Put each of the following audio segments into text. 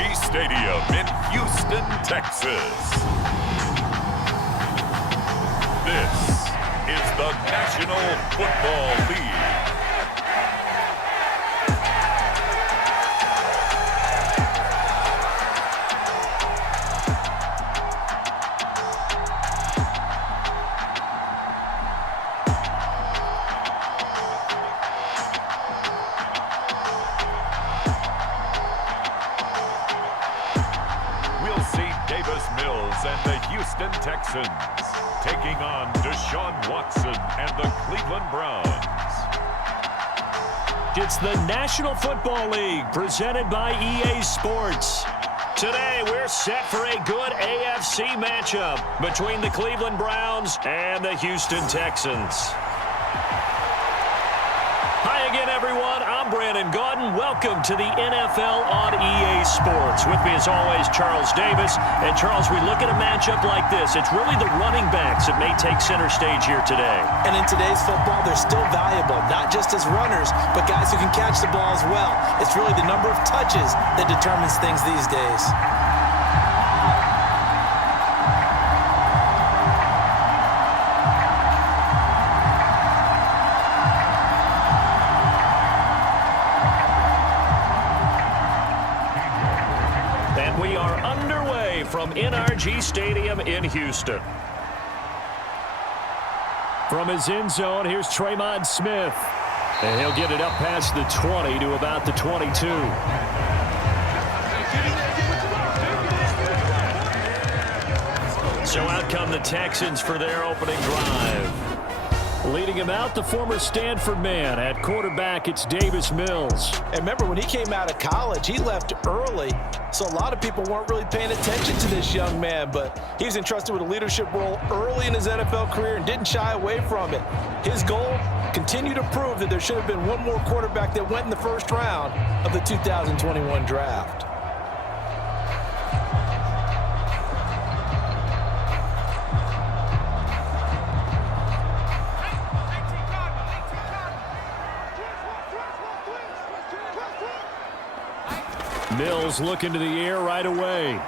Stadium in Houston, Texas. This is the National Football League. And the Houston Texans taking on Deshaun Watson and the Cleveland Browns. It's the National Football League presented by EA Sports. Today we're set for a good AFC matchup between the Cleveland Browns and the Houston Texans. Hi again, everyone. I'm Brandon Gaudin. Welcome to the NFL on EA Sports. With me, as always, Charles Davis. And, Charles, we look at a matchup like this. It's really the running backs that may take center stage here today. And in today's football, they're still valuable, not just as runners, but guys who can catch the ball as well. It's really the number of touches that determines things these days. From NRG Stadium in Houston. From his end zone, here's Tremon Smith. And he'll get it up past the 20 to about the 22. So out come the Texans for their opening drive. Leading him out, the former Stanford man. At quarterback, it's Davis Mills. And remember, when he came out of college, he left early. So a lot of people weren't really paying attention to this young man, but he was entrusted with a leadership role early in his NFL career and didn't shy away from it. His goal, continue to prove that there should have been one more quarterback that went in the first round of the 2021 draft. Mills looking to the air right away.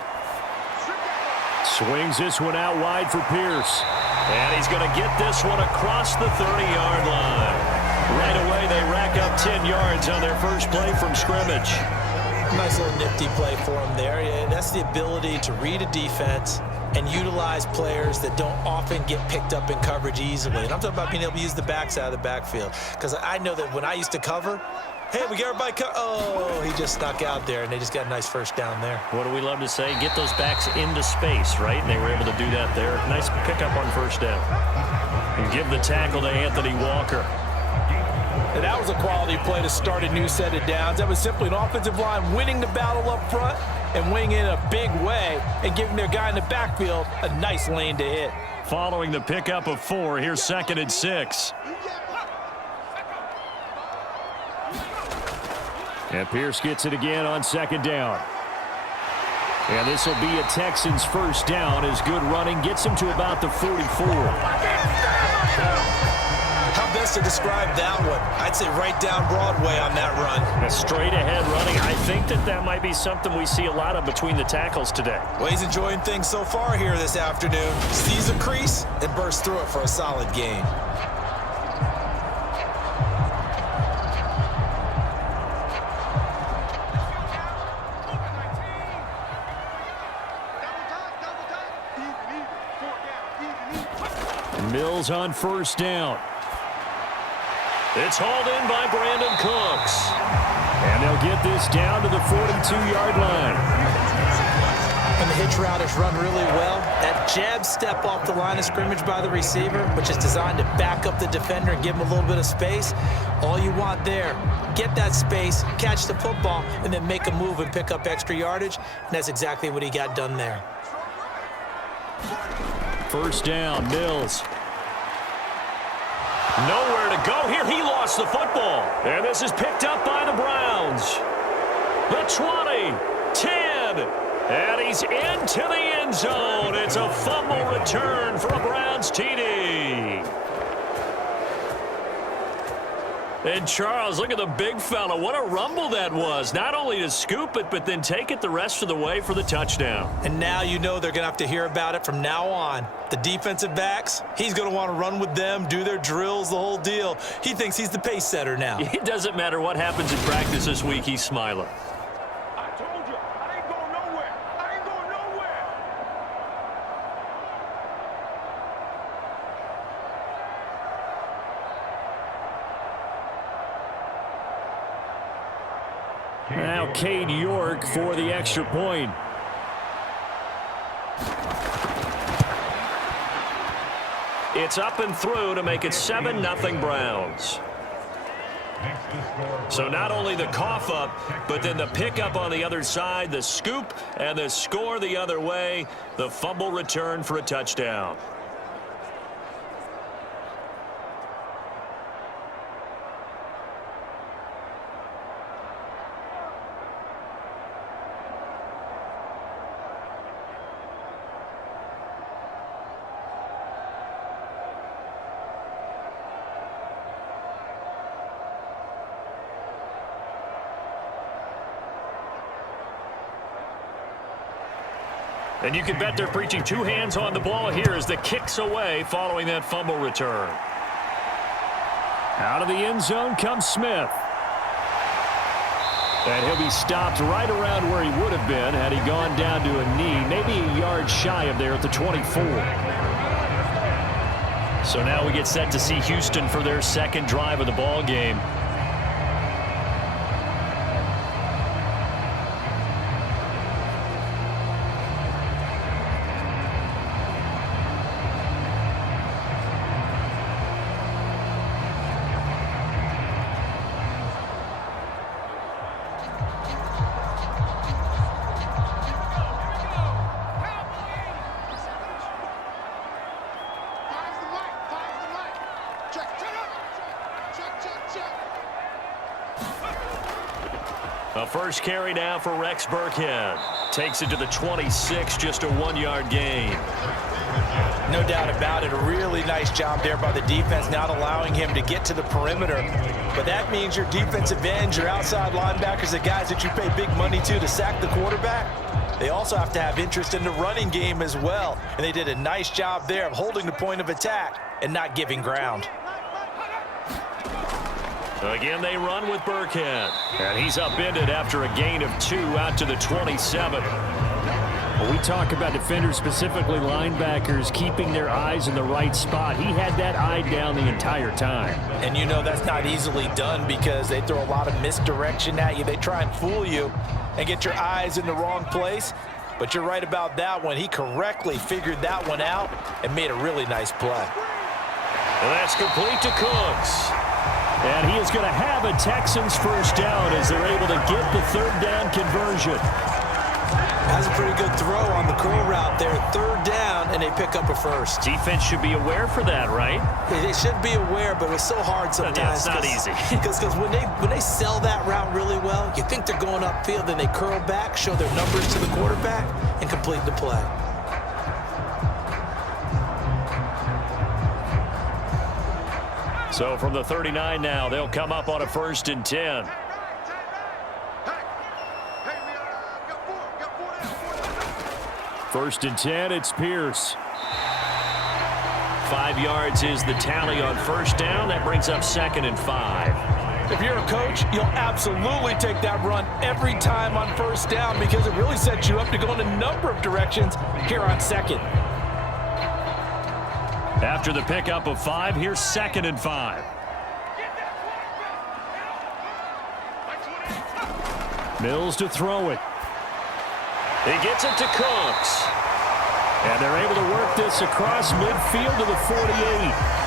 Swings this one out wide for Pierce. And he's going to get this one across the 30-yard line. Right away, they rack up 10 yards on their first play from scrimmage. Nice little nifty play for him there. Yeah, that's the ability to read a defense and utilize players that don't often get picked up in coverage easily. And I'm talking about being able to use the backside of the backfield. Because I know that when I used to cover, hey, we got everybody oh, he just snuck out there, and they just got a nice first down there. What do we love to say? Get those backs into space, right? And they were able to do that there. Nice pickup on first down. And give the tackle to Anthony Walker. And that was a quality play to start a new set of downs. That was simply an offensive line winning the battle up front and winning in a big way and giving their guy in the backfield a nice lane to hit. Following the pickup of 4, here's 2nd and 6. And Pierce gets it again on 2nd down. And this will be a Texans first down as good running gets him to about the 44. How best to describe that one? I'd say right down Broadway on that run. A straight ahead running. I think that might be something we see a lot of between the tackles today. Well, he's enjoying things so far here this afternoon. Sees a crease and bursts through it for a solid gain. Mills on first down. It's hauled in by Brandon Cooks. And they'll get this down to the 42-yard line. And the hitch route is run really well. That jab step off the line of scrimmage by the receiver, which is designed to back up the defender and give him a little bit of space. All you want there, get that space, catch the football, and then make a move and pick up extra yardage. And that's exactly what he got done there. First down, Mills. Nowhere to go here. He lost the football. And this is picked up by the Browns. The 20, 10, and he's into the end zone. It's a fumble return for a Browns TD. And Charles, look at the big fella. What a rumble that was. Not only to scoop it, but then take it the rest of the way for the touchdown. And now you know they're going to have to hear about it from now on. The defensive backs, he's going to want to run with them, do their drills, the whole deal. He thinks he's the pace setter now. It doesn't matter what happens in practice this week, he's smiling. I told you, I ain't going nowhere. I ain't going nowhere. Now Cade York for the extra point. It's up and through to make it 7-0 Browns. So not only the cough up, but then the pickup on the other side, the scoop, and the score the other way, the fumble return for a touchdown. And you can bet they're preaching two hands on the ball here as the kick's away following that fumble return. Out of the end zone comes Smith. And he'll be stopped right around where he would have been had he gone down to a knee, maybe a yard shy of there at the 24. So now we get set to see Houston for their second drive of the ball game. A first carry now for Rex Burkhead. Takes it to the 26, just a 1-yard gain. No doubt about it. A really nice job there by the defense, not allowing him to get to the perimeter. But that means your defensive ends, your outside linebackers, the guys that you pay big money to sack the quarterback, they also have to have interest in the running game as well. And they did a nice job there of holding the point of attack and not giving ground. Again, they run with Burkhead. And he's upended after a gain of 2 out to the 27. When we talk about defenders, specifically linebackers, keeping their eyes in the right spot, he had that eye down the entire time. And you know that's not easily done because they throw a lot of misdirection at you. They try and fool you and get your eyes in the wrong place. But you're right about that one. He correctly figured that one out and made a really nice play. And that's complete to Cooks. And he is going to have a Texans first down as they're able to get the third down conversion. That's a pretty good throw on the curl route there. Third down, and they pick up a first. Defense should be aware for that, right? They should be aware, but it's so hard sometimes. Yeah, it's not easy. Because when they sell that route really well, you think they're going upfield, then they curl back, show their numbers to the quarterback, and complete the play. So from the 39 now, they'll come up on a 1st and 10. First and 10, it's Pierce. 5 yards is the tally on first down. That brings up 2nd and 5. If you're a coach, you'll absolutely take that run every time on first down because it really sets you up to go in a number of directions here on second. After the pickup of 5, here's 2nd and 5. Mills to throw it. He gets it to Cooks. And they're able to work this across midfield to the 48.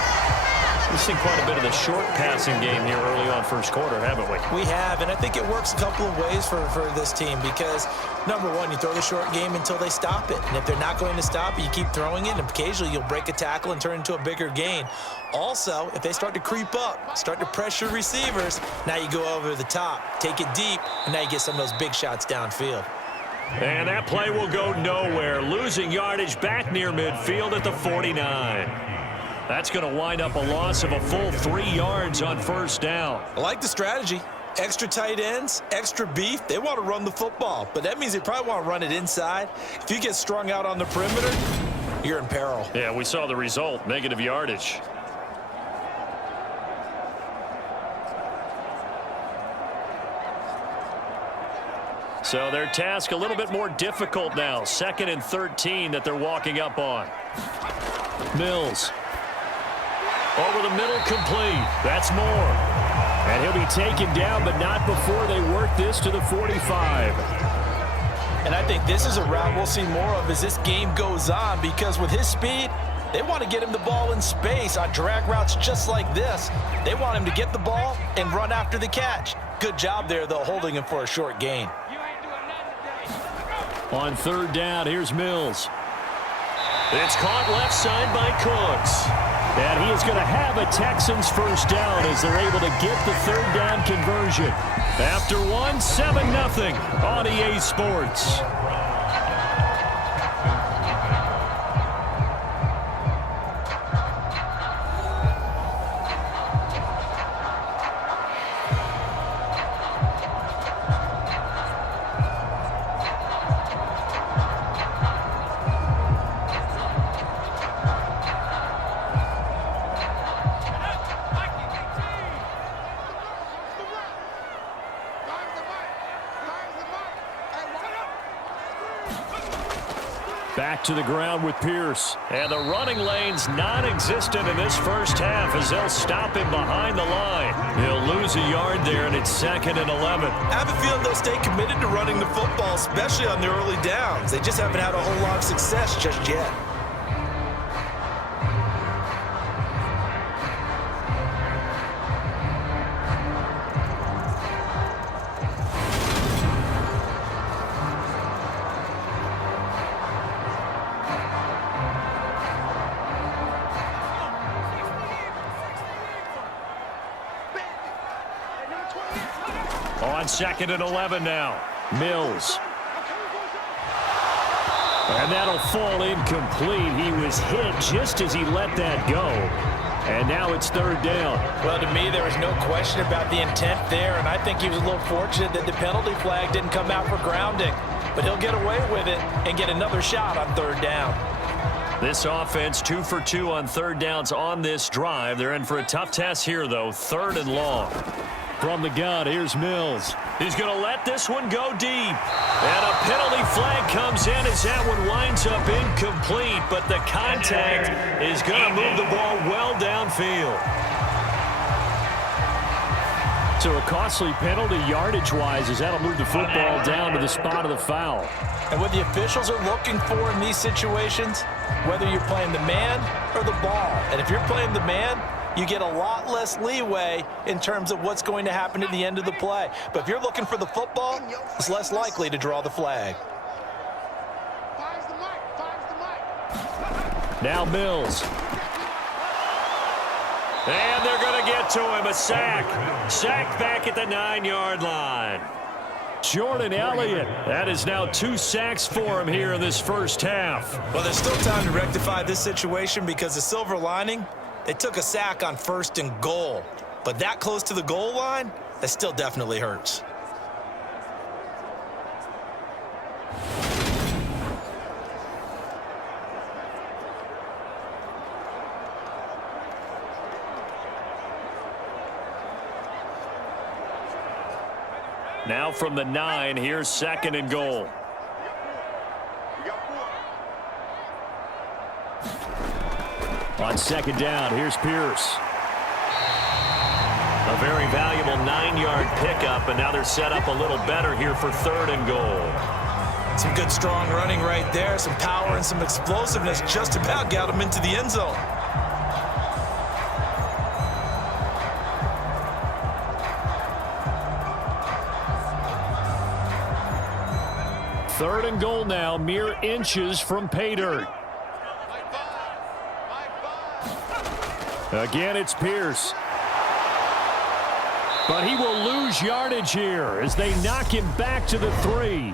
We've seen quite a bit of the short passing game here early on first quarter, haven't we? We have, and I think it works a couple of ways for this team because, number one, you throw the short game until they stop it. And if they're not going to stop it, you keep throwing it, and occasionally you'll break a tackle and turn it into a bigger gain. Also, if they start to creep up, start to pressure receivers, now you go over the top, take it deep, and now you get some of those big shots downfield. And that play will go nowhere, losing yardage back near midfield at the 49. That's going to wind up a loss of a full 3 yards on first down. I like the strategy. Extra tight ends, extra beef. They want to run the football, but that means they probably want to run it inside. If you get strung out on the perimeter, you're in peril. Yeah, we saw the result, negative yardage. So their task a little bit more difficult now. 2nd and 13 that they're walking up on. Mills. Over the middle, complete. That's more. And he'll be taken down, but not before they work this to the 45. And I think this is a route we'll see more of as this game goes on, because with his speed, they want to get him the ball in space on drag routes just like this. They want him to get the ball and run after the catch. Good job there, though, holding him for a short gain. On 3rd down, here's Mills. It's caught left side by Cooks. And he is going to have a Texans first down as they're able to get the 3rd down conversion. After 1, 7-0 on EA Sports. Back to the ground with Pierce. And the running lane's non-existent in this first half as they'll stop him behind the line. He'll lose a yard there, and it's 2nd and 11. I have a feeling they'll stay committed to running the football, especially on the early downs. They just haven't had a whole lot of success just yet. On 2nd and 11 now. Mills. And that'll fall incomplete. He was hit just as he let that go. And now it's 3rd down. Well, to me, there was no question about the intent there, and I think he was a little fortunate that the penalty flag didn't come out for grounding. But he'll get away with it and get another shot on 3rd down. This offense 2 for 2 on 3rd downs on this drive. They're in for a tough test here, though. 3rd and long. From the gun, here's Mills. He's going to let this one go deep. And a penalty flag comes in as that one winds up incomplete, but the contact is going to move the ball well downfield. So a costly penalty yardage-wise as that'll move the football down to the spot of the foul. And what the officials are looking for in these situations, whether you're playing the man or the ball, and if you're playing the man, you get a lot less leeway in terms of what's going to happen at the end of the play. But if you're looking for the football, it's less likely to draw the flag. Now Mills. And they're going to get to him. A sack. Sack back at the 9-yard line. Jordan Elliott. That is now 2 sacks for him here in this first half. Well, there's still time to rectify this situation because the silver lining, they took a sack on 1st and goal. But that close to the goal line, that still definitely hurts. Now from the 9, here's 2nd and goal. On 2nd down, here's Pierce. A very valuable 9-yard pickup, and now they're set up a little better here for 3rd and goal. Some good strong running right there, some power and some explosiveness just about got him into the end zone. Third and goal now, mere inches from pay dirt. Again, it's Pierce. But he will lose yardage here as they knock him back to the 3.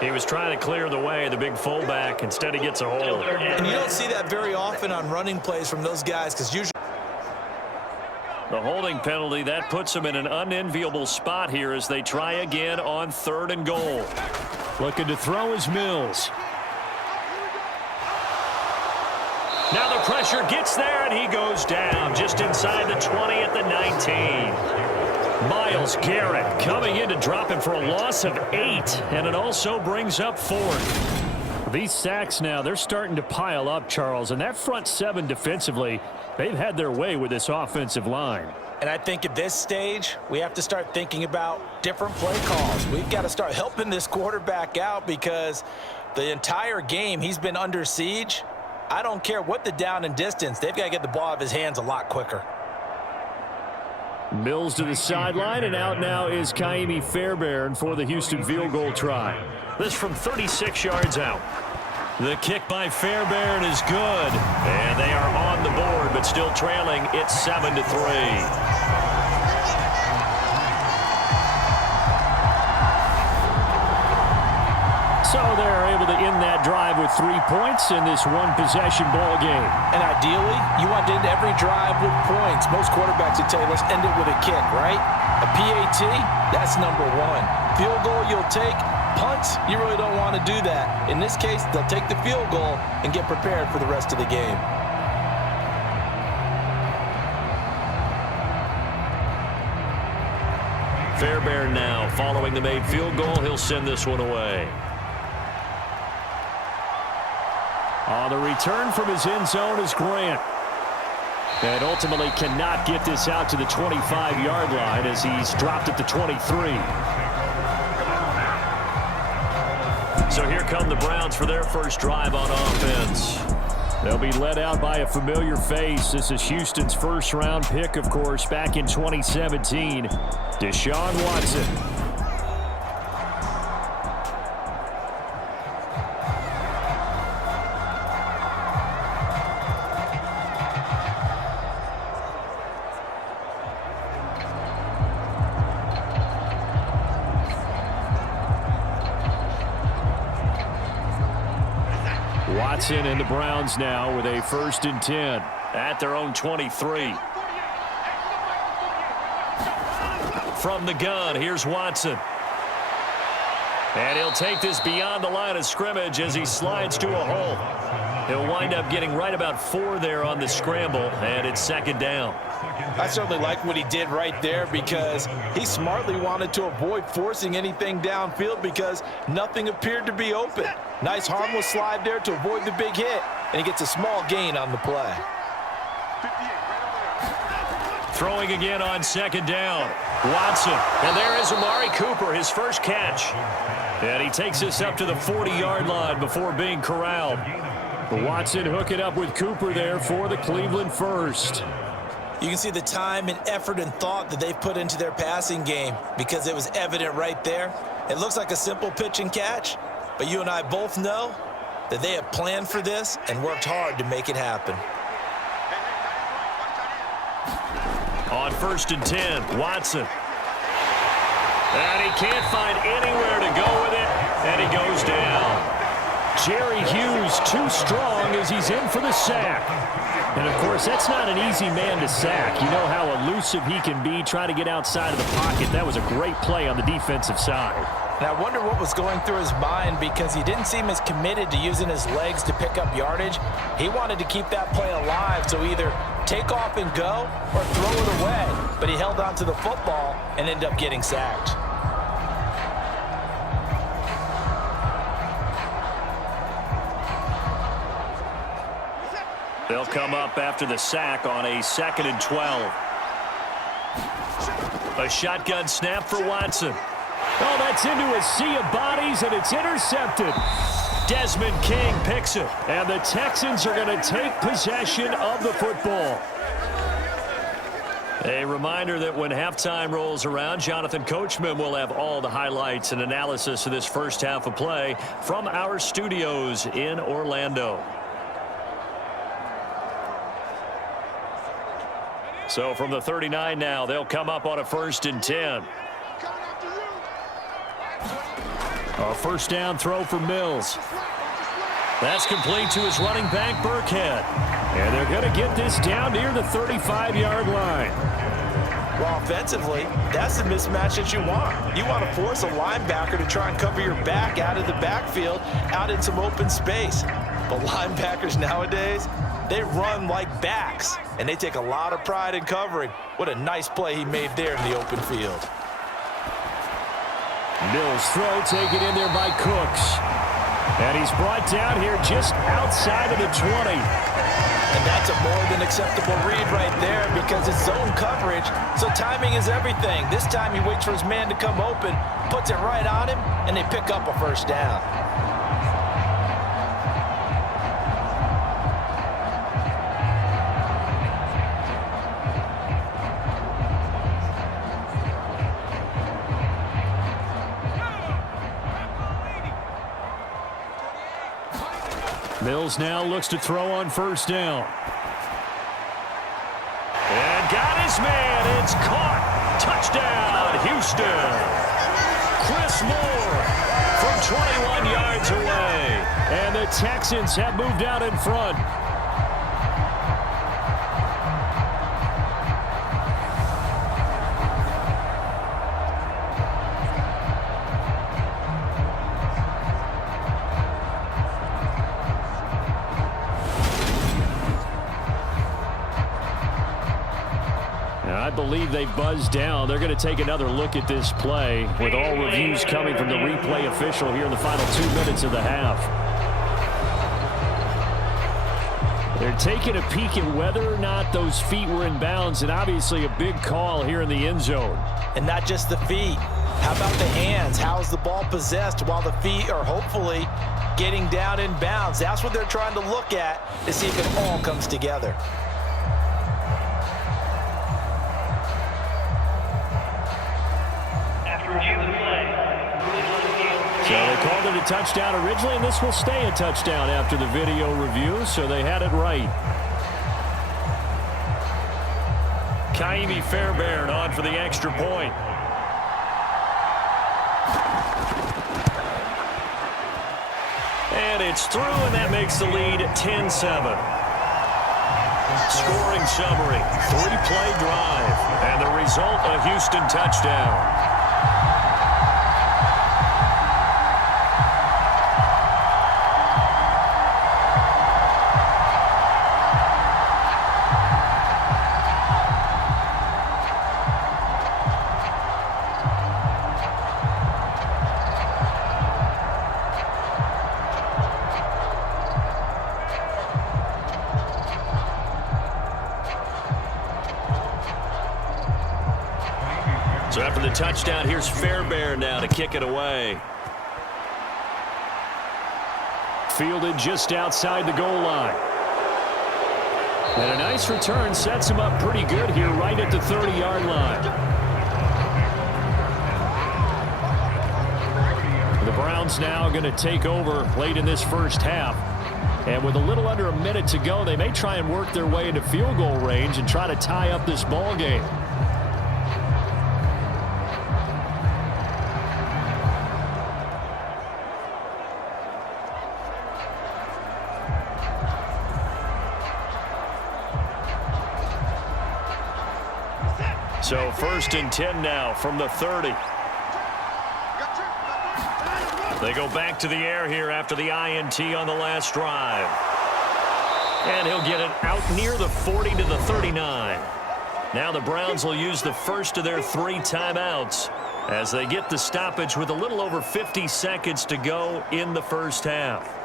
He was trying to clear the way, the big fullback. Instead, he gets a hold. And you don't see that very often on running plays from those guys because usually the holding penalty, that puts them in an unenviable spot here as they try again on 3rd and goal. Looking to throw is Mills. Now the pressure gets there, and he goes down just inside the 20 at the 19. Myles Garrett coming in to drop him for a loss of 8, and it also brings up 4th. These sacks now, they're starting to pile up, Charles, and that front 7 defensively, they've had their way with this offensive line. And I think at this stage, we have to start thinking about different play calls. We've got to start helping this quarterback out because the entire game he's been under siege. I don't care what the down and distance. They've got to get the ball out of his hands a lot quicker. Mills to the sideline, and out now is Kaimi Fairbairn for the Houston field goal try. This from 36 yards out. The kick by Fairbairn is good. And they are on the board, but still trailing. It's 7-3. So they're able to end that drive with 3 points in this one-possession ball game. And ideally, you want to end every drive with points. Most quarterbacks would tell you, let's end it with a kick, right? A PAT, that's number 1. Field goal you'll take. Punts, you really don't want to do that. In this case, they'll take the field goal and get prepared for the rest of the game. Fairbairn now following the made field goal. He'll send this one away. On the return from his end zone is Grant. And ultimately cannot get this out to the 25-yard line as he's dropped at the 23. So here come the Browns for their first drive on offense. They'll be led out by a familiar face. This is Houston's first-round pick, of course, back in 2017, Deshaun Watson. Watson and the Browns now with a 1st and 10 at their own 23. From the gun, here's Watson. And he'll take this beyond the line of scrimmage as he slides to a hole. He'll wind up getting right about 4 there on the scramble, and it's 2nd down. I certainly like what he did right there because he smartly wanted to avoid forcing anything downfield because nothing appeared to be open. Nice harmless slide there to avoid the big hit, and he gets a small gain on the play. Throwing again on 2nd down. Watson. And there is Amari Cooper, his first catch. And he takes this up to the 40-yard line before being corralled. Watson hooking up with Cooper there for the Cleveland first. You can see the time and effort and thought that they've put into their passing game because it was evident right there. It looks like a simple pitch and catch, but you and I both know that they have planned for this and worked hard to make it happen. On 1st and 10, Watson. And he can't find anywhere to go with it, and he goes down. Jerry Hughes too strong as he's in for the sack. And, of course, that's not an easy man to sack. You know how elusive he can be trying to get outside of the pocket. That was a great play on the defensive side. And I wonder what was going through his mind because he didn't seem as committed to using his legs to pick up yardage. He wanted to keep that play alive, so either take off and go or throw it away. But he held on to the football and ended up getting sacked. They'll come up after the sack on a 2nd and 12. A shotgun snap for Watson. Oh, that's into a sea of bodies, and it's intercepted. Desmond King picks it. And the Texans are going to take possession of the football. A reminder that when halftime rolls around, Jonathan Coachman will have all the highlights and analysis of this first half of play from our studios in Orlando. So from the 39 now, they'll come up on a 1st and 10. A first down throw for Mills. That's complete to his running back, Burkhead. And they're going to get this down near the 35-yard line. Well, offensively, that's the mismatch that you want. You want to force a linebacker to try and cover your back out of the backfield, out in some open space. But linebackers nowadays, they run like backs, and they take a lot of pride in covering. What a nice play he made there in the open field. Mills throw taken in there by Cooks. And he's brought down here just outside of the 20. And that's a more than acceptable read right there because it's zone coverage, so timing is everything. This time he waits for his man to come open, puts it right on him, and they pick up a first down. Mills now looks to throw on first down. And got his man. It's caught. Touchdown, Houston. Chris Moore from 21 yards away. And the Texans have moved out in front. I believe they buzzed down. They're going to take another look at this play with all reviews coming from the replay official here in the final 2 minutes of the half. They're taking a peek at whether or not those feet were in bounds, and obviously a big call here in the end zone. And not just the feet. How about the hands? How is the ball possessed while the feet are hopefully getting down in bounds? That's what they're trying to look at to see if it all comes together. So they called it a touchdown originally, and this will stay a touchdown after the video review, so they had it right. Kaimi Fairbairn on for the extra point. And it's through, and that makes the lead 10-7. Scoring summary, 3-play drive, and the result, a Houston touchdown. So after the touchdown, here's Fairbairn now to kick it away. Fielded just outside the goal line. And a nice return sets him up pretty good here right at the 30-yard line. The Browns now going to take over late in this first half. And with a little under a minute to go, they may try and work their way into field goal range and try to tie up this ball game. So 1st and 10 now from the 30. They go back to the air here after the INT on the last drive. And he'll get it out near the 40 to the 39. Now the Browns will use the first of their 3 timeouts as they get the stoppage with a little over 50 seconds to go in the first half.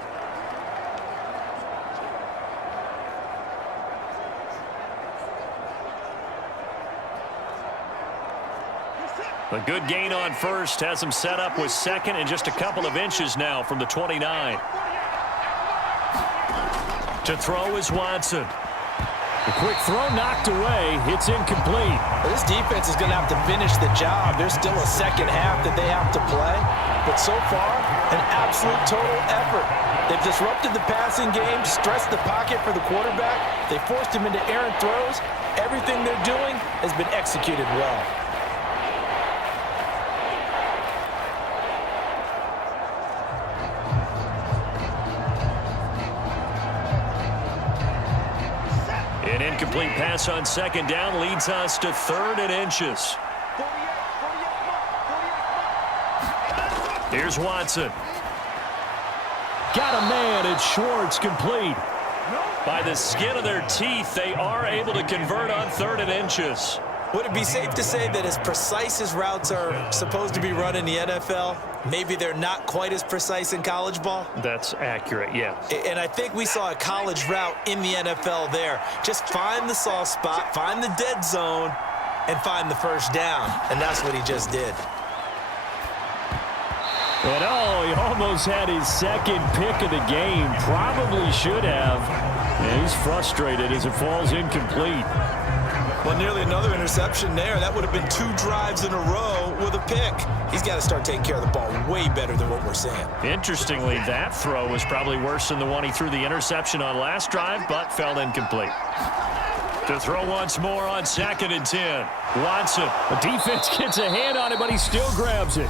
A good gain on first has him set up with second and just a couple of inches now from the 29. To throw is Watson. The quick throw knocked away. It's incomplete. This defense is going to have to finish the job. There's still a second half that they have to play. But so far, an absolute total effort. They've disrupted the passing game, stressed the pocket for the quarterback. They forced him into errant throws. Everything they're doing has been executed well. incomplete pass on second down leads us to 3rd and inches. Here's Watson. Got a man. It's Schwartz, complete. By the skin of their teeth, they are able to convert on 3rd and inches. Would it be safe to say that as precise as routes are supposed to be run in the NFL, maybe they're not quite as precise in college ball? That's accurate, yeah. And I think we saw a college route in the NFL there. Just find the soft spot, find the dead zone, and find the first down. And that's what he just did. And oh, he almost had his second pick of the game. Probably should have. And he's frustrated as it falls incomplete. Well, nearly another interception there. That would have been 2 drives in a row with a pick. He's got to start taking care of the ball way better than what we're seeing. Interestingly, that throw was probably worse than the one he threw the interception on last drive, but fell incomplete. To throw once more on 2nd and 10. Watson. The defense gets a hand on it, but he still grabs it.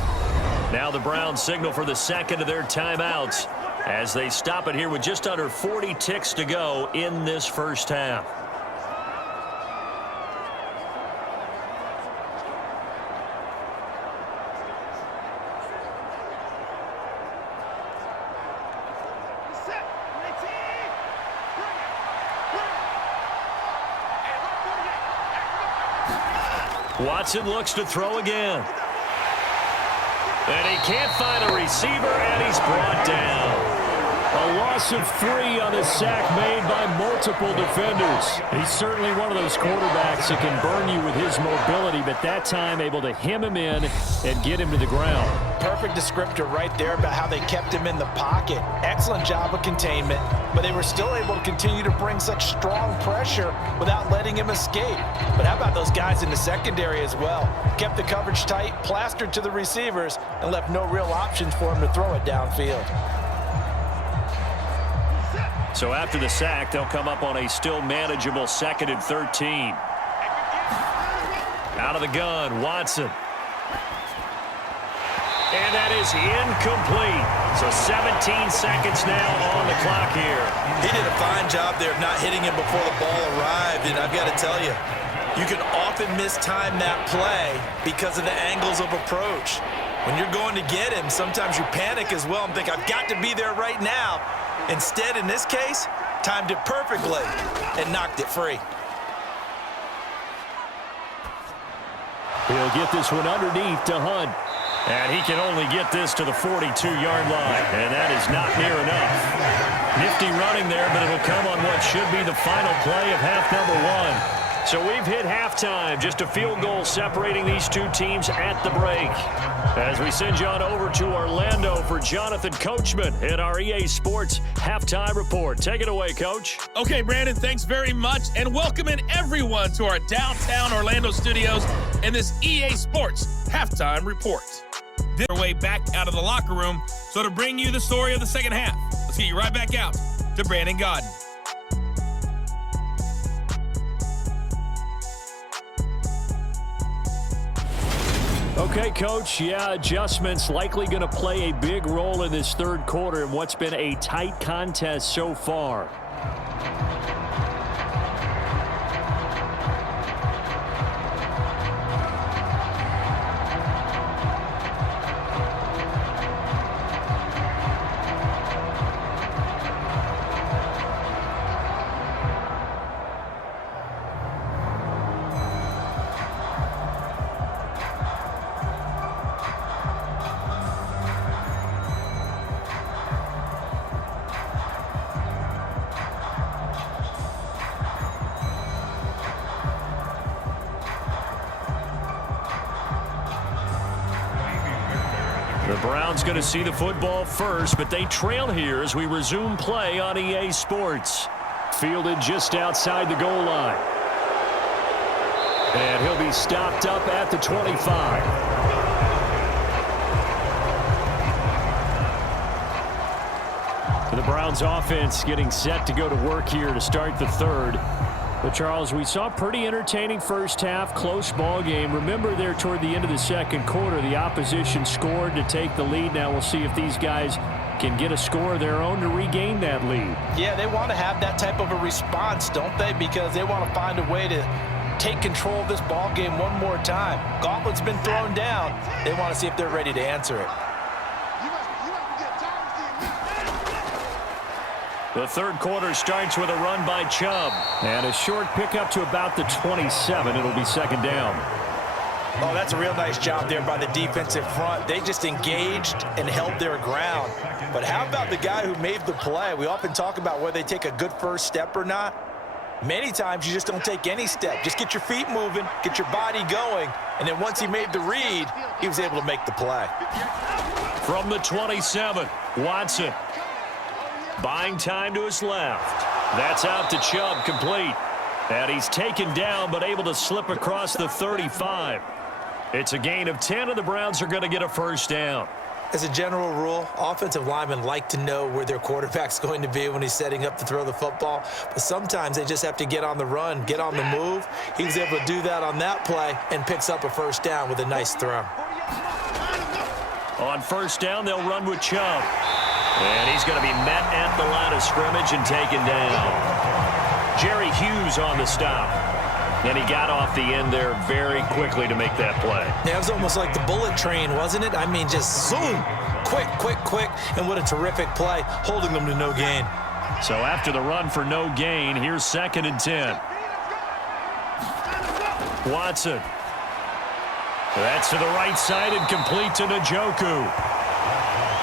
Now the Browns signal for the second of their timeouts as they stop it here with just under 40 ticks to go in this first half. Watson looks to throw again. And he can't find a receiver, and he's brought down. A loss of 3 on the sack made by multiple defenders. He's certainly one of those quarterbacks that can burn you with his mobility, but that time able to hem him in and get him to the ground. Perfect descriptor right there about how they kept him in the pocket. Excellent job of containment, but they were still able to continue to bring such strong pressure without letting him escape. But how about those guys in the secondary as well? Kept the coverage tight, plastered to the receivers, and left no real options for him to throw it downfield. So after the sack, they'll come up on a still manageable 2nd and 13. Out of the gun, Watson. And that is incomplete. So 17 seconds now on the clock here. He did a fine job there of not hitting him before the ball arrived, and I've got to tell you, you can often mistime that play because of the angles of approach. When you're going to get him, sometimes you panic as well and think, I've got to be there right now. Instead, in this case, timed it perfectly and knocked it free. He'll get this one underneath to Hunt. And he can only get this to the 42-yard line, and that is not near enough. Nifty running there, but it'll come on what should be the final play of half number 1. So we've hit halftime, just a field goal separating these two teams at the break. As we send you on over to Orlando for Jonathan Coachman in our EA Sports Halftime Report. Take it away, Coach. Okay, Brandon, thanks very much, and welcoming everyone to our downtown Orlando studios in this EA Sports Halftime Report. This is our way back out of the locker room, so to bring you the story of the second half, let's get you right back out to Brandon Godden. Okay, Coach, adjustments likely going to play a big role in this third quarter in what's been a tight contest so far. The Browns going to see the football first, but they trail here as we resume play on EA Sports. Fielded just outside the goal line. And he'll be stopped up at the 25. The Browns offense getting set to go to work here to start the third. But, Charles, we saw a pretty entertaining first half, close ball game. Remember there toward the end of the second quarter, the opposition scored to take the lead. Now we'll see if these guys back and get a score of their own to regain that lead. Yeah, they want to have that type of a response, don't they? Because they want to find a way to take control of this ball game one more time. Gauntlet's been thrown down. They want to see if they're ready to answer it. The third quarter starts with a run by Chubb. And a short pickup to about the 27. It'll be second down. Oh, that's a real nice job there by the defensive front. They just engaged and held their ground. But how about the guy who made the play? We often talk about whether they take a good first step or not. Many times you just don't take any step. Just get your feet moving, get your body going, and then once he made the read, he was able to make the play. From the 27, Watson. Buying time to his left. That's out to Chubb, complete. And he's taken down, but able to slip across the 35. It's a gain of 10, and the Browns are going to get a first down. As a general rule, offensive linemen like to know where their quarterback's going to be when he's setting up to throw the football. But sometimes they just have to get on the run, get on the move. He was able to do that on that play and picks up a first down with a nice throw. On first down, they'll run with Chubb. And he's going to be met at the line of scrimmage and taken down. Jerry Hughes on the stop. And he got off the end there very quickly to make that play. Yeah, it was almost like the bullet train, wasn't it? I mean, just zoom. Quick, quick, quick. And what a terrific play, holding them to no gain. So after the run for no gain, here's second and 10. Watson. That's to the right side and complete to Njoku.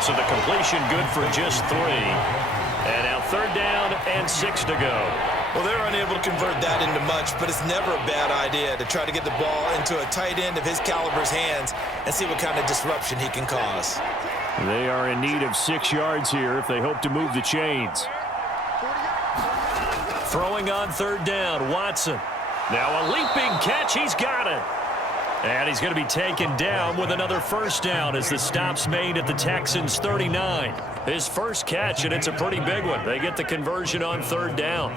So the completion good for just 3. And now third down and 6 to go. Well, they're unable to convert that into much, but it's never a bad idea to try to get the ball into a tight end of his caliber's hands and see what kind of disruption he can cause. They are in need of 6 yards here if they hope to move the chains. Throwing on third down, Watson. Now a leaping catch, he's got it. And he's going to be taken down with another first down as the stop's made at the Texans' 39. His first catch, and it's a pretty big one. They get the conversion on third down.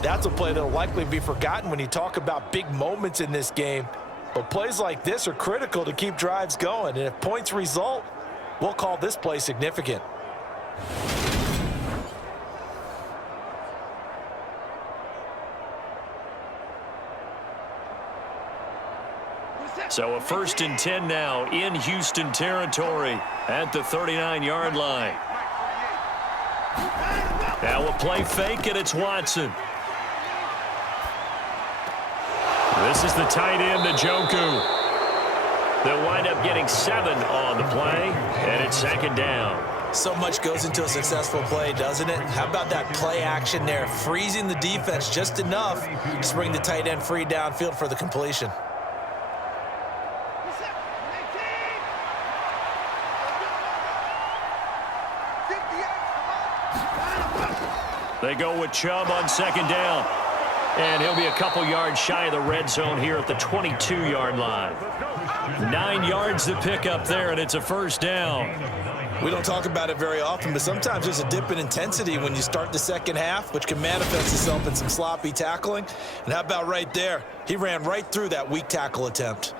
That's a play that will likely be forgotten when you talk about big moments in this game. But plays like this are critical to keep drives going. And if points result, we'll call this play significant. So a first and 10 now in Houston territory at the 39-yard line. Now a play fake, and it's Watson. This is the tight end, Njoku. They'll wind up getting 7 on the play, and it's second down. So much goes into a successful play, doesn't it? How about that play action there, freezing the defense just enough to bring the tight end free downfield for the completion. They go with Chubb on second down. And he'll be a couple yards shy of the red zone here at the 22-yard line. 9 yards to pick up there, and it's a first down. We don't talk about it very often, but sometimes there's a dip in intensity when you start the second half, which can manifest itself in some sloppy tackling. And how about right there? He ran right through that weak tackle attempt.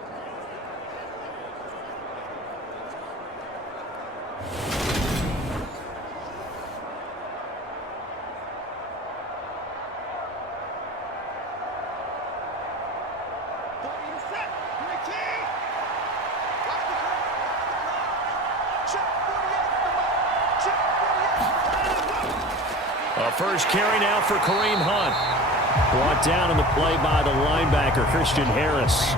First carry now for Kareem Hunt. Brought down in the play by the linebacker, Christian Harris.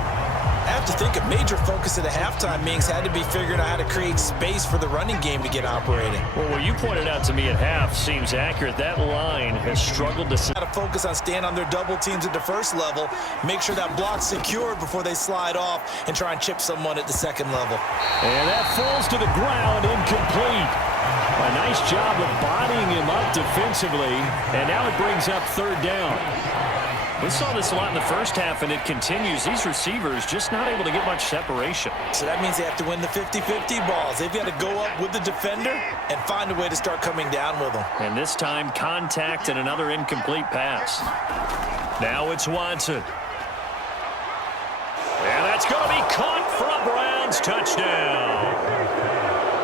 I have to think a major focus at the halftime meetings had to be figuring out how to create space for the running game to get operating. Well, what you pointed out to me at half seems accurate. That line has struggled to... Got to focus on staying on their double teams at the first level, make sure that block's secured before they slide off and try and chip someone at the second level. And that falls to the ground, incomplete. A nice job of bodying him up defensively, and now it brings up third down. We saw this a lot in the first half, and it continues. These receivers just not able to get much separation. So that means they have to win the 50-50 balls. They've got to go up with the defender and find a way to start coming down with them. And this time, contact and another incomplete pass. Now it's Watson. And that's going to be caught for a Browns touchdown.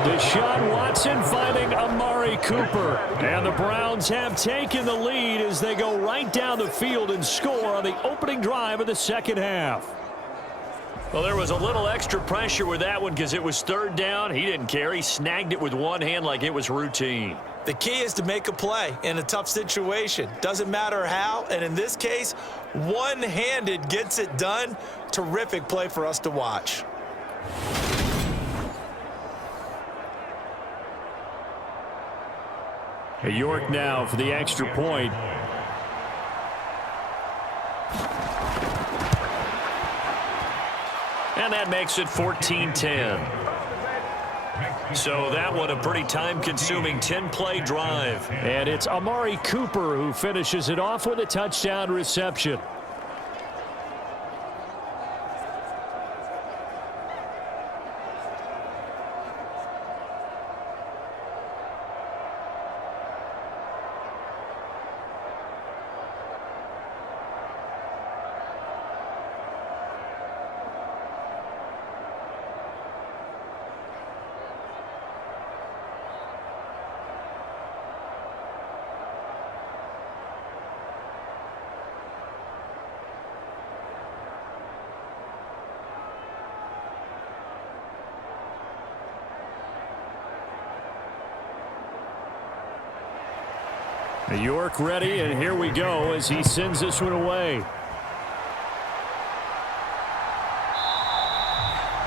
Deshaun Watson finding Amari Cooper. And the Browns have taken the lead as they go right down the field and score on the opening drive of the second half. Well, there was a little extra pressure with that one because it was third down. He didn't care. He snagged it with one hand like it was routine. The key is to make a play in a tough situation. Doesn't matter how, and in this case, one-handed gets it done. Terrific play for us to watch. York now for the extra point. And that makes it 14-10. So that one a pretty time-consuming 10-play drive. And it's Amari Cooper who finishes it off with a touchdown reception. York ready, and here we go as he sends this one away.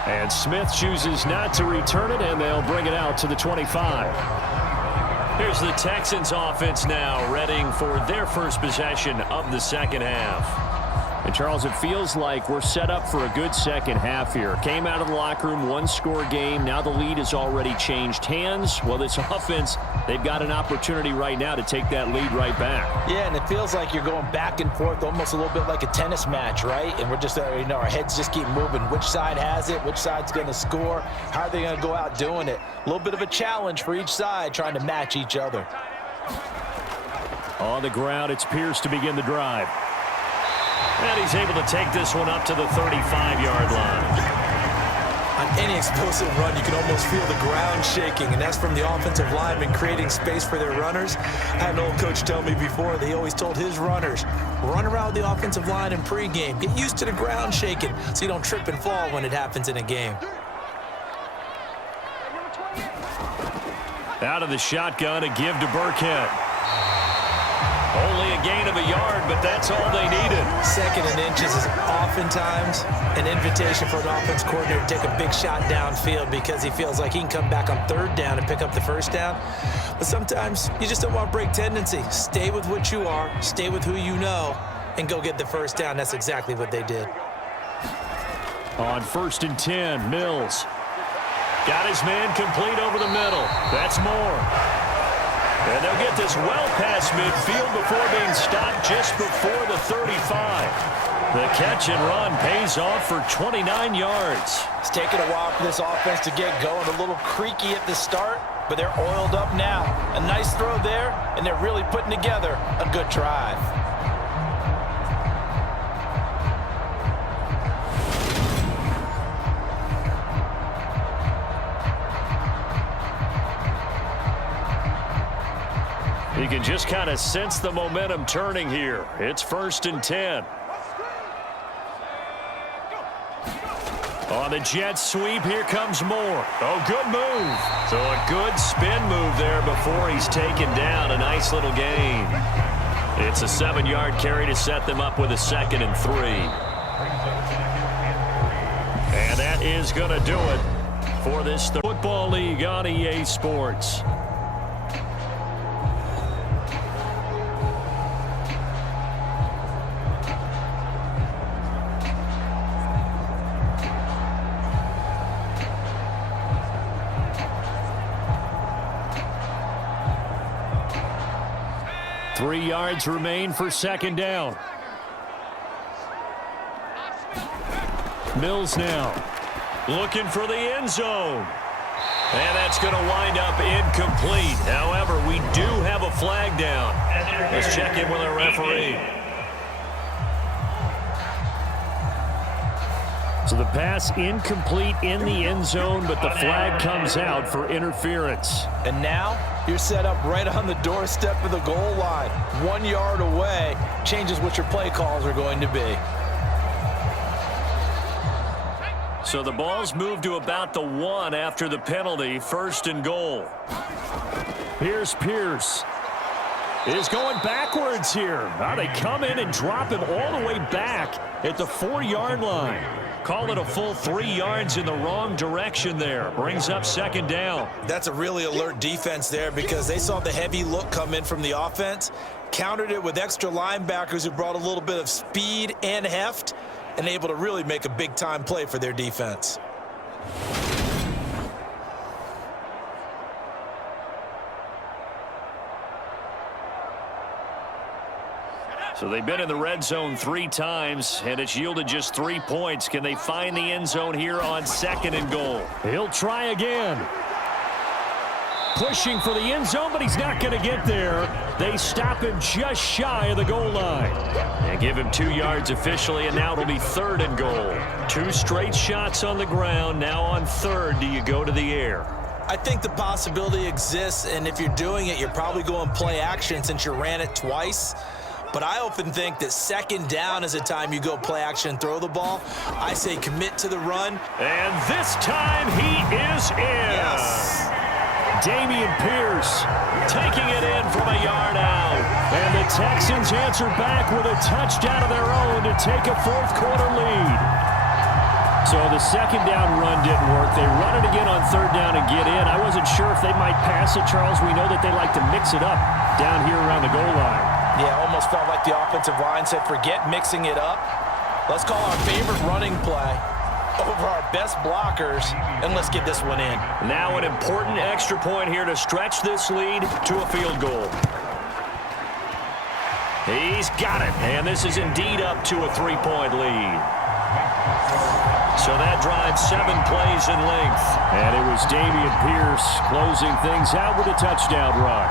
And Smith chooses not to return it, and they'll bring it out to the 25. Here's the Texans offense now, readying for their first possession of the second half. And, Charles, it feels like we're set up for a good second half here. Came out of the locker room, one-score game. Now the lead has already changed hands. Well, this offense, they've got an opportunity right now to take that lead right back. Yeah, and it feels like you're going back and forth, almost a little bit like a tennis match, right? And we're just, our heads just keep moving. Which side has it? Which side's going to score? How are they going to go out doing it? A little bit of a challenge for each side, trying to match each other. On the ground, it's Pierce to begin the drive. And he's able to take this one up to the 35-yard line. On any explosive run, you can almost feel the ground shaking, and that's from the offensive linemen creating space for their runners. I had an old coach tell me before, they always told his runners, run around the offensive line in pregame. Get used to the ground shaking so you don't trip and fall when it happens in a game. Out of the shotgun, a give to Burkhead. Only a gain of a yard, but that's all they needed. Second and inches is oftentimes an invitation for an offense coordinator to take a big shot downfield because he feels like he can come back on third down and pick up the first down. But sometimes you just don't want to break tendency. Stay with what you are, stay with who you know, and go get the first down. That's exactly what they did. On 1st and 10, Mills. Got his man complete over the middle. That's more. And they'll get this well past midfield before being stopped just before the 35. The catch and run pays off for 29 yards. It's taken a while for this offense to get going. A little creaky at the start, but they're oiled up now. A nice throw there, and they're really putting together a good drive. You can just kind of sense the momentum turning here. It's 1st and 10. On the jet sweep, here comes Moore. Oh, good move. So a good spin move there before he's taken down. A nice little gain. It's a 7-yard carry to set them up with a 2nd and 3. And that is going to do it for this football league on EA Sports. Three yards remain for second down. Mills now looking for the end zone. And that's going to wind up incomplete. However, we do have a flag down. Let's check in with our referee. So the pass incomplete in the end zone, but the flag comes out for interference. And now you're set up right on the doorstep of the goal line. 1 yard away changes what your play calls are going to be. So the ball's moved to about the 1 after the penalty. 1st and goal. Here's Pierce. Is going backwards here. Now they come in and drop him all the way back at the 4-yard line. Call it a full 3 yards in the wrong direction there. Brings up 2nd down. That's a really alert defense there because they saw the heavy look come in from the offense, countered it with extra linebackers who brought a little bit of speed and heft, and able to really make a big-time play for their defense. So they've been in the red zone 3 times, and it's yielded just 3 points. Can they find the end zone here on 2nd and goal? He'll try again. Pushing for the end zone, but he's not going to get there. They stop him just shy of the goal line. And give him 2 yards officially, and now it'll be 3rd and goal. 2 straight shots on the ground. Now on 3rd, do you go to the air? I think the possibility exists, and if you're doing it, you're probably going play action since you ran it twice. But I often think that 2nd down is a time you go play action and throw the ball. I say commit to the run. And this time he is in. Yes. Dameon Pierce Taking it in from a yard out. And the Texans answer back with a touchdown of their own to take a 4th quarter lead. So the 2nd down run didn't work. They run it again on 3rd down and get in. I wasn't sure if they might pass it, Charles. We know that they like to mix it up down here around the goal line. Yeah, almost felt like the offensive line said, forget mixing it up. Let's call our favorite running play over our best blockers, and let's get this one in. Now an important extra point here to stretch this lead to a field goal. He's got it, and this is indeed up to a 3-point lead. So that drives 7 plays in length. And it was Dameon Pierce closing things out with a touchdown run.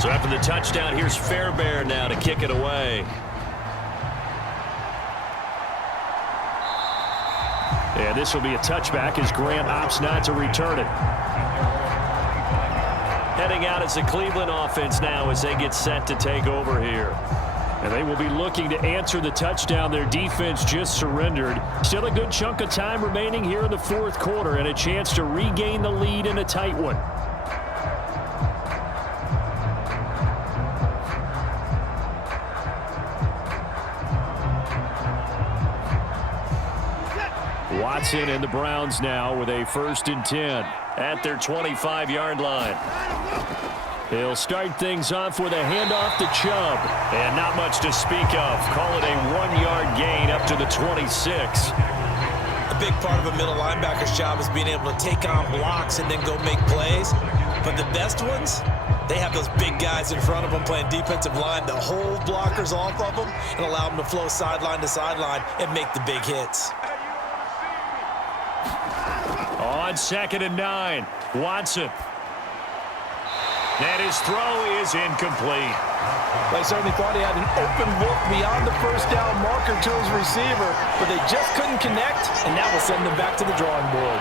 So after the touchdown, here's Fairbairn now to kick it away. And this will be a touchback as Grant opts not to return it. Heading out as the Cleveland offense now as they get set to take over here. And they will be looking to answer the touchdown their defense just surrendered. Still a good chunk of time remaining here in the 4th quarter and a chance to regain the lead in a tight one. Watson and the Browns now with a 1st and 10 at their 25-yard line. They'll start things off with a handoff to Chubb. And not much to speak of. Call it a 1-yard gain up to the 26. A big part of a middle linebacker's job is being able to take on blocks and then go make plays. But the best ones, they have those big guys in front of them playing defensive line that hold blockers off of them and allow them to flow sideline to sideline and make the big hits. On 2nd and 9, Watson. And his throw is incomplete. They certainly thought he had an open look beyond the 1st down marker to his receiver, but they just couldn't connect, and that will send them back to the drawing board.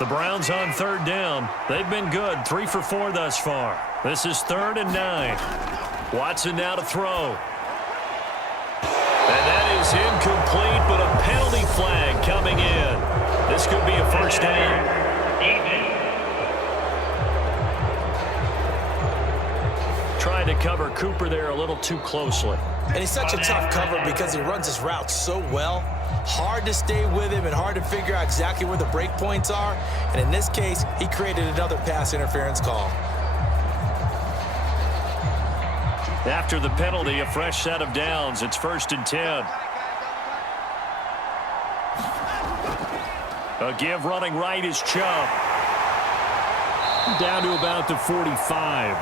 The Browns on 3rd down. They've been good, 3 for 4 thus far. This is 3rd and 9. Watson now to throw. And that is incomplete, but a penalty flag coming in. This could be a 1st down. Trying to cover Cooper there a little too closely. And he's such a tough cover because he runs his routes so well. Hard to stay with him and hard to figure out exactly where the break points are. And in this case, he created another pass interference call. After the penalty, a fresh set of downs. It's 1st and 10. A give running right is Chubb. Down to about the 45.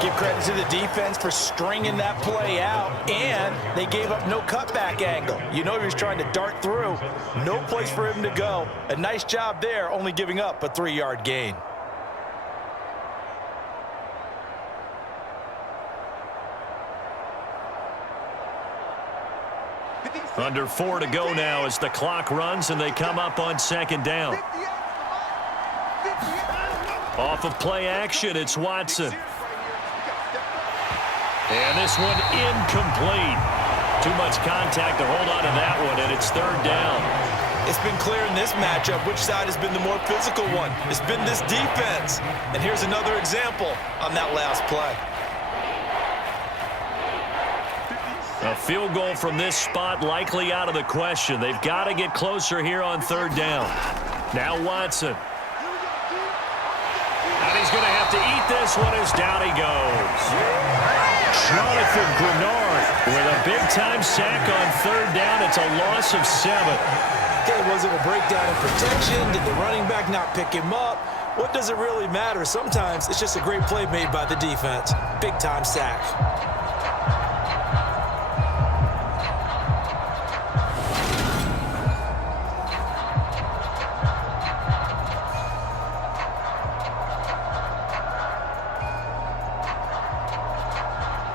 Give credit to the defense for stringing that play out, and they gave up no cutback angle. You know he was trying to dart through. No place for him to go. A nice job there, only giving up a 3-yard gain. Under 4 to go now as the clock runs and they come up on 2nd down. Off of play action, it's Watson. And this one incomplete. Too much contact to hold on to that one, and it's 3rd down. It's been clear in this matchup which side has been the more physical one. It's been this defense. And here's another example on that last play. A field goal from this spot likely out of the question. They've got to get closer here on 3rd down. Now Watson. And he's going to have to eat this one as down he goes. Jonathan Grenard with a big-time sack on 3rd down. It's a loss of 7. Okay, was it a breakdown in protection? Did the running back not pick him up? What does it really matter? Sometimes it's just a great play made by the defense. Big-time sack.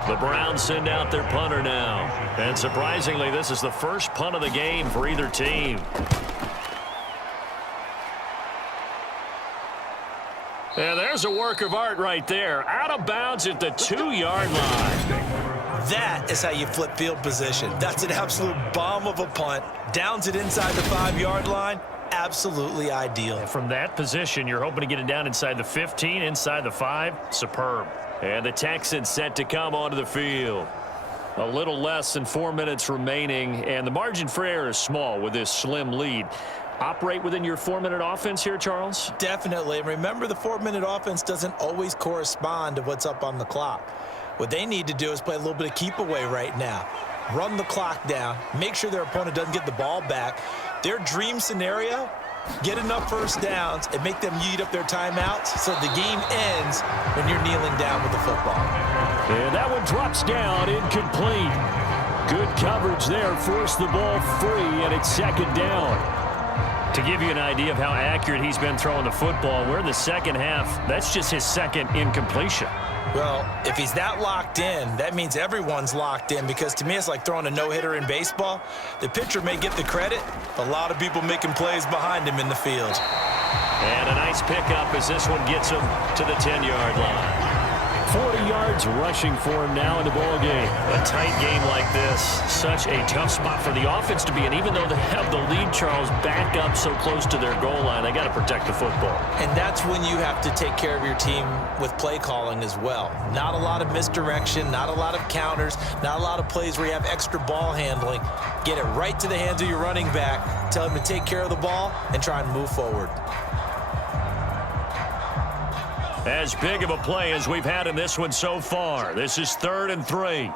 The Browns send out their punter now. And surprisingly, this is the first punt of the game for either team. And there's a work of art right there. Out of bounds at the 2-yard line. That is how you flip field position. That's an absolute bomb of a punt. Downs it inside the 5-yard line. Absolutely ideal. From that position, you're hoping to get it down inside the 15, inside the 5. Superb. And the Texans set to come onto the field. A little less than 4 minutes remaining, and the margin for error is small with this slim lead. Operate within your 4-minute offense here, Charles? Definitely. And remember, the 4-minute offense doesn't always correspond to what's up on the clock. What they need to do is play a little bit of keep away right now. Run the clock down. Make sure their opponent doesn't get the ball back. Their dream scenario, get enough first downs and make them eat up their timeouts so the game ends when you're kneeling down with the football. And that one drops down, incomplete. Good coverage there, forced the ball free, and it's 2nd down. To give you an idea of how accurate he's been throwing the football, we're in the 2nd half. That's just his 2nd incompletion. Well, if he's that locked in, that means everyone's locked in, because to me it's like throwing a no-hitter in baseball. The pitcher may get the credit, but a lot of people making plays behind him in the field. And a nice pickup as this one gets him to the 10-yard line. 40 yards rushing for him now in the ball game. A tight game like this, such a tough spot for the offense to be in. Even though they have the lead, Charles, back up so close to their goal line, they got to protect the football. And that's when you have to take care of your team with play calling as well. Not a lot of misdirection, not a lot of counters, not a lot of plays where you have extra ball handling. Get it right to the hands of your running back, tell him to take care of the ball, and try and move forward. As big of a play as we've had in this one so far. This is 3rd and 3.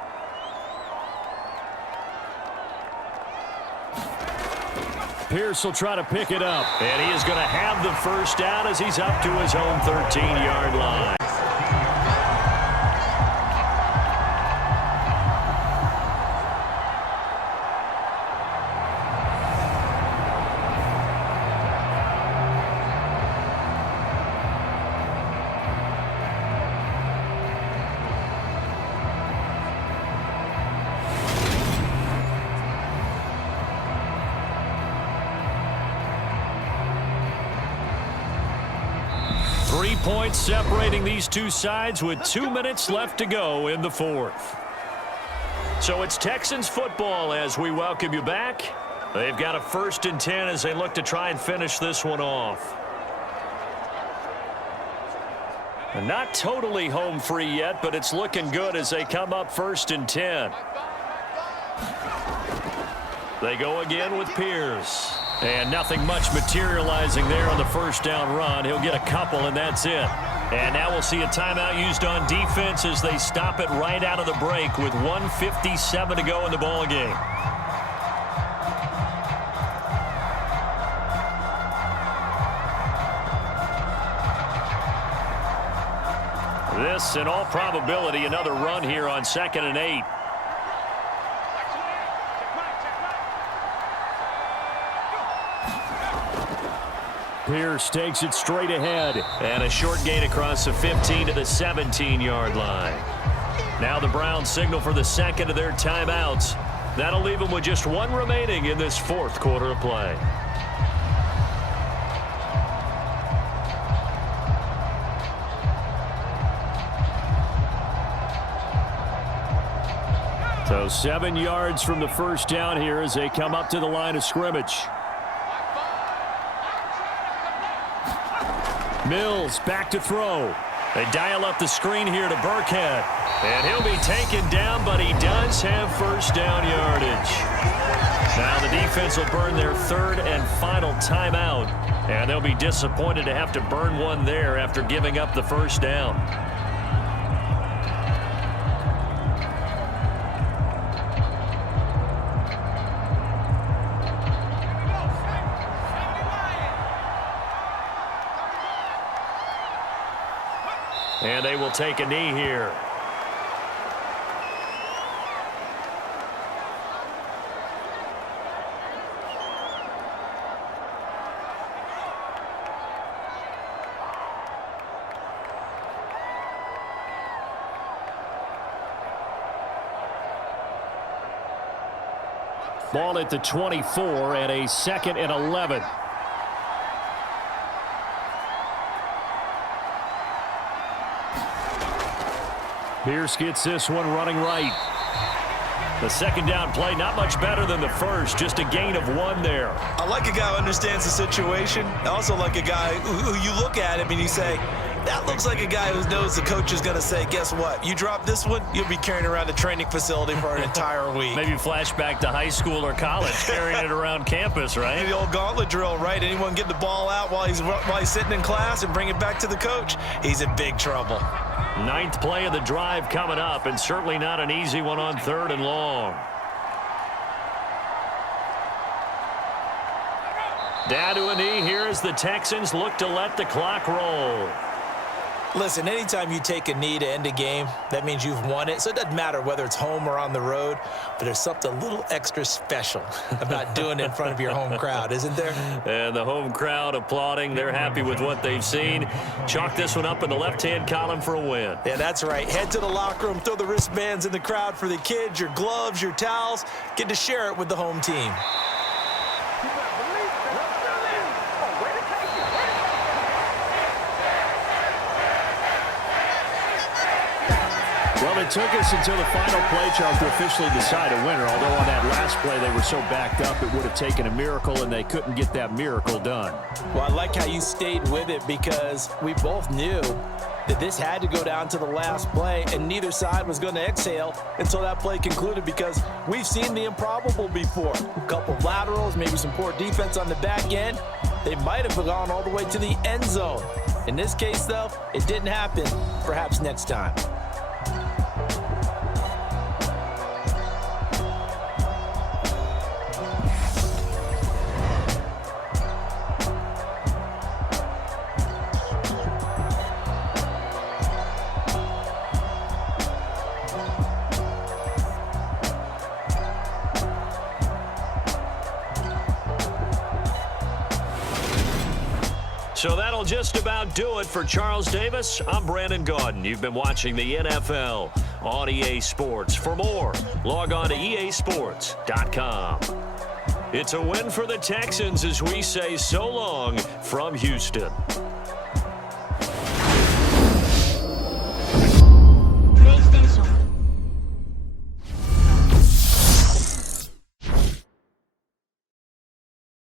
Pierce will try to pick it up. And he is going to have the first down as he's up to his own 13-yard line. Points separating these two sides with 2 minutes left to go in the 4th. So it's Texans football as we welcome you back. They've got a 1st and 10 as they look to try and finish this one off. And not totally home free yet, but it's looking good as they come up 1st and 10. They go again with Pierce. And nothing much materializing there on the first down run. He'll get a couple, and that's it. And now we'll see a timeout used on defense as they stop it right out of the break with 1:57 to go in the ball game. This, in all probability, another run here on 2nd and 8. Pierce takes it straight ahead. And a short gain across the 15 to the 17-yard line. Now the Browns signal for the second of their timeouts. That'll leave them with just one remaining in this fourth quarter of play. So 7 yards from the first down here as they come up to the line of scrimmage. Mills back to throw. They dial up the screen here to Burkhead. And he'll be taken down, but he does have first down yardage. Now the defense will burn their third and final timeout. And they'll be disappointed to have to burn one there after giving up the first down. And they will take a knee here. Ball at the 24 and a 2nd and 11. Pierce gets this one running right. The second down play, not much better than the first, just a gain of 1 there. I like a guy who understands the situation. I also like a guy who you look at him and you say, that looks like a guy who knows the coach is going to say, guess what? You drop this one, you'll be carrying around the training facility for an entire week. Maybe flashback to high school or college, carrying it around campus, right? The old gauntlet drill, right? Anyone get the ball out while he's sitting in class and bring it back to the coach, he's in big trouble. 9th play of the drive coming up, and certainly not an easy one on 3rd and long. Down to a knee here as the Texans look to let the clock roll. Listen, anytime you take a knee to end a game, that means you've won it. So it doesn't matter whether it's home or on the road, but there's something a little extra special about doing it in front of your home crowd, isn't there? And the home crowd applauding. They're happy with what they've seen. Chalk this one up in the left-hand column for a win. Yeah, that's right. Head to the locker room, throw the wristbands in the crowd for the kids, your gloves, your towels. Get to share it with the home team. Well, it took us until the final play, Charles, to officially decide a winner. Although on that last play they were so backed up, it would have taken a miracle, and they couldn't get that miracle done. Well, I like how you stayed with it because we both knew that this had to go down to the last play, and neither side was going to exhale until that play concluded because we've seen the improbable before. A couple of laterals, maybe some poor defense on the back end. They might have gone all the way to the end zone. In this case, though, it didn't happen. Perhaps next time. So that'll just about do it for Charles Davis. I'm Brandon Gaudin. You've been watching the NFL on EA Sports. For more, log on to easports.com. It's a win for the Texans as we say so long from Houston.